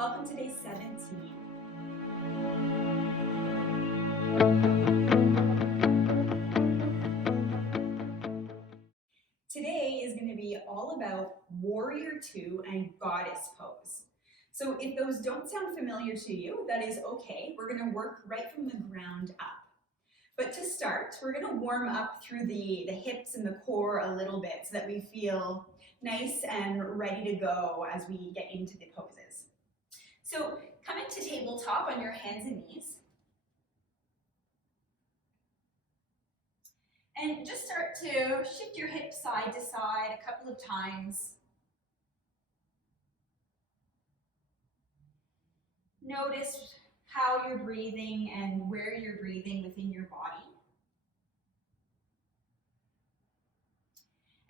Welcome to day 17. Today is going to be all about warrior two and goddess pose. So if those don't sound familiar to you, that is okay. We're going to work right from the ground up. But to start, we're going to warm up through the hips and the core a little bit so that we feel nice and ready to go as we get into the poses. So come into tabletop on your hands and knees. And just start to shift your hips side to side a couple of times. Notice how you're breathing and where you're breathing within your body.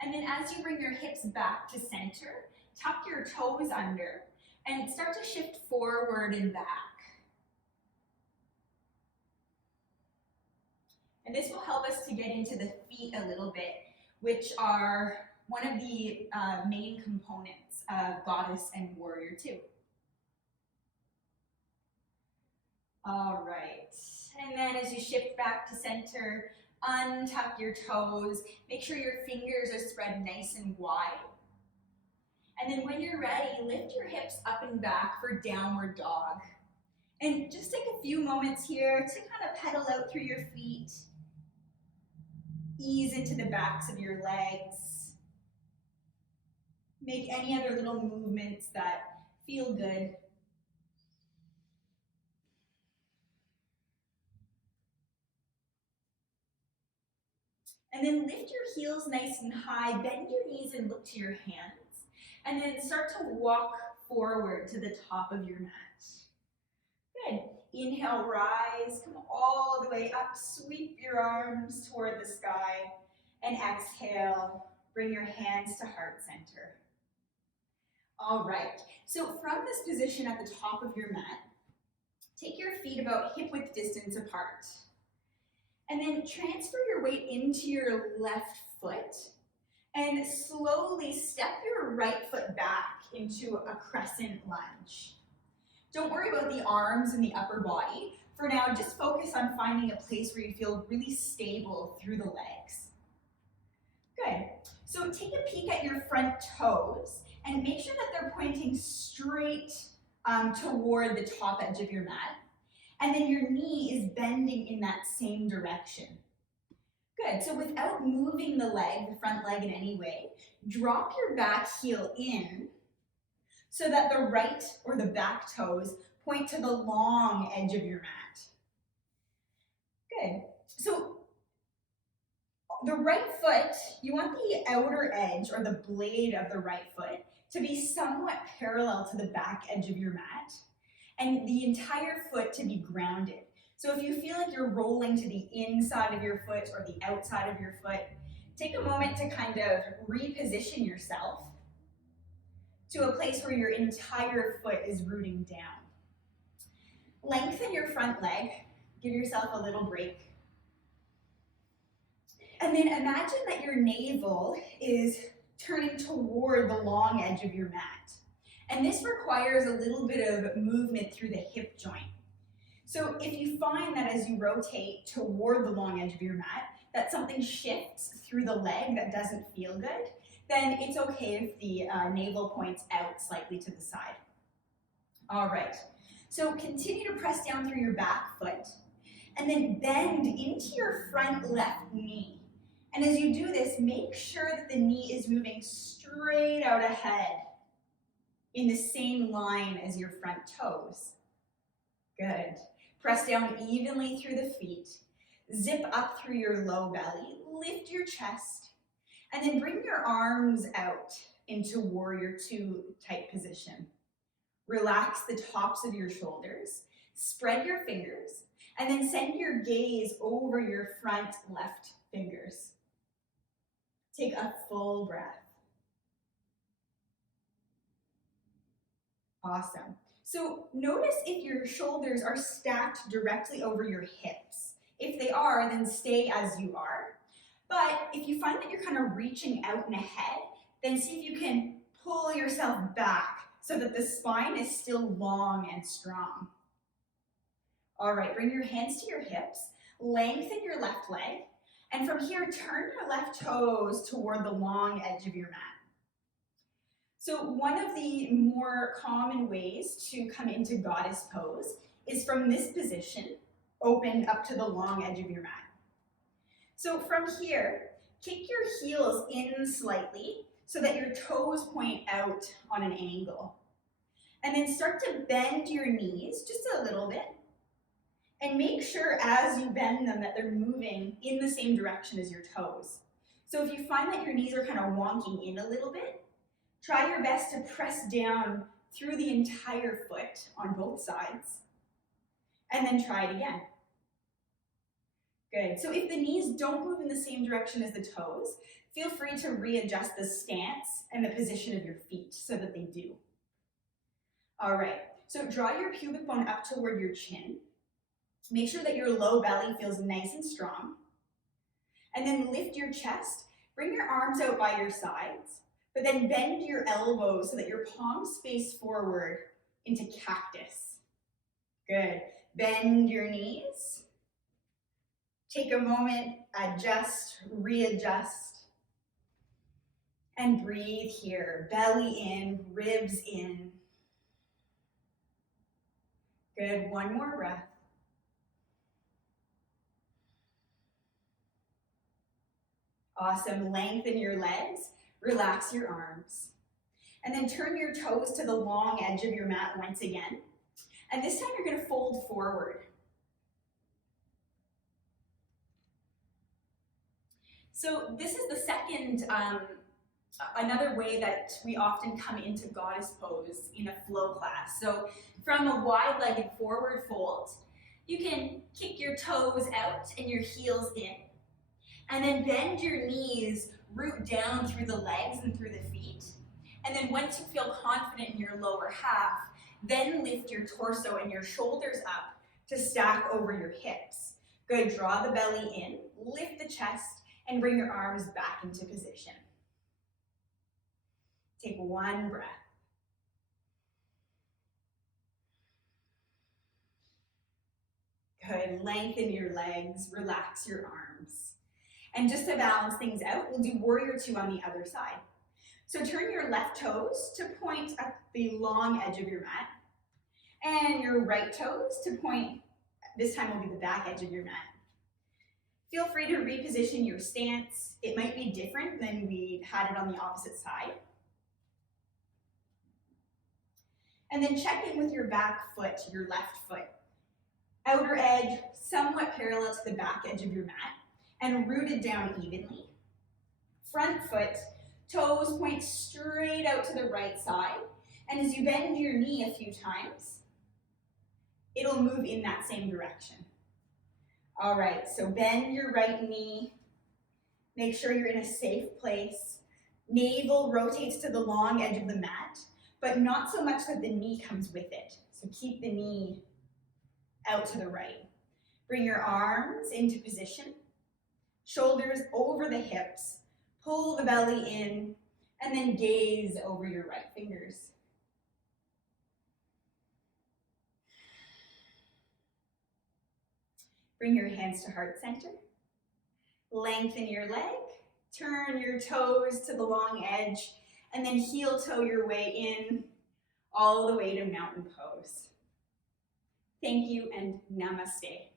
And then as you bring your hips back to center, tuck your toes under and start to shift forward and back. And this will help us to get into the feet a little bit, which are one of the main components of goddess and warrior two. All right, and then as you shift back to center, untuck your toes, make sure your fingers are spread nice and wide. And then when you're ready, lift your hips up and back for downward dog. And just take a few moments here to kind of pedal out through your feet. Ease into the backs of your legs. Make any other little movements that feel good. And then lift your heels nice and high, bend your knees and look to your hands. And then start to walk forward to the top of your mat. Good. Inhale, rise, come all the way up, sweep your arms toward the sky. And exhale, bring your hands to heart center. All right, so from this position at the top of your mat, take your feet about hip-width distance apart. And then transfer your weight into your left foot and slowly step your right foot back into a crescent lunge. Don't worry about the arms and the upper body. For now, just focus on finding a place where you feel really stable through the legs. Good. So take a peek at your front toes and make sure that they're pointing straight toward the top edge of your mat. And then your knee is bending in that same direction. Good, so without moving the front leg in any way, drop your back heel in so that the right or the back toes point to the long edge of your mat. Good, so the right foot, you want the outer edge or the blade of the right foot to be somewhat parallel to the back edge of your mat, and the entire foot to be grounded. So if you feel like you're rolling to the inside of your foot or the outside of your foot, take a moment to kind of reposition yourself to a place where your entire foot is rooting down. Lengthen your front leg, give yourself a little break. And then imagine that your navel is turning toward the long edge of your mat. And this requires a little bit of movement through the hip joint. So if you find that as you rotate toward the long edge of your mat, that something shifts through the leg that doesn't feel good, then it's okay if the navel points out slightly to the side. All right, so continue to press down through your back foot and then bend into your front left knee. And as you do this, make sure that the knee is moving straight out ahead in the same line as your front toes. Good. Press down evenly through the feet. Zip up through your low belly. Lift your chest. And then bring your arms out into warrior two type position. Relax the tops of your shoulders. Spread your fingers. And then send your gaze over your front left fingers. Take a full breath. Awesome. So notice if your shoulders are stacked directly over your hips. If they are, then stay as you are. But if you find that you're kind of reaching out and ahead, then see if you can pull yourself back so that the spine is still long and strong. All right, bring your hands to your hips, lengthen your left leg, and from here, turn your left toes toward the long edge of your mat. So one of the more common ways to come into goddess pose is from this position, open up to the long edge of your mat. So from here, kick your heels in slightly so that your toes point out on an angle. And then start to bend your knees just a little bit. And make sure as you bend them that they're moving in the same direction as your toes. So if you find that your knees are kind of wonking in a little bit, try your best to press down through the entire foot on both sides. And then try it again. Good. So if the knees don't move in the same direction as the toes, feel free to readjust the stance and the position of your feet so that they do. All right. So draw your pubic bone up toward your chin. Make sure that your low belly feels nice and strong. And then lift your chest. Bring your arms out by your sides, but then bend your elbows so that your palms face forward into cactus. Good. Bend your knees. Take a moment, adjust, readjust, and breathe here. Belly in, ribs in. Good, one more breath. Awesome, lengthen your legs, relax your arms. And then turn your toes to the long edge of your mat once again. And this time you're gonna fold forward. So this is the second, another way that we often come into goddess pose in a flow class. So from a wide-legged forward fold, you can kick your toes out and your heels in, and then bend your knees, root down through the legs and through the feet. And then once you feel confident in your lower half, then lift your torso and your shoulders up to stack over your hips. Good, draw the belly in, lift the chest, and bring your arms back into position. Take one breath. Good, lengthen your legs, relax your arms. And just to balance things out, we'll do warrior two on the other side. So turn your left toes to point at the long edge of your mat, and your right toes to point, this time will be the back edge of your mat. Feel free to reposition your stance. It might be different than we had it on the opposite side. And then check in with your back foot, your left foot. Outer edge, somewhat parallel to the back edge of your mat, and rooted down evenly. Front foot, toes point straight out to the right side, and as you bend your knee a few times, it'll move in that same direction. All right, so bend your right knee. Make sure you're in a safe place. Navel rotates to the long edge of the mat, but not so much that the knee comes with it. So keep the knee out to the right. Bring your arms into position. Shoulders over the hips. Pull the belly in, and then gaze over your right fingers. Bring your hands to heart center. Lengthen your leg. Turn your toes to the long edge, and then heel toe your way in all the way to mountain pose. Thank you and namaste.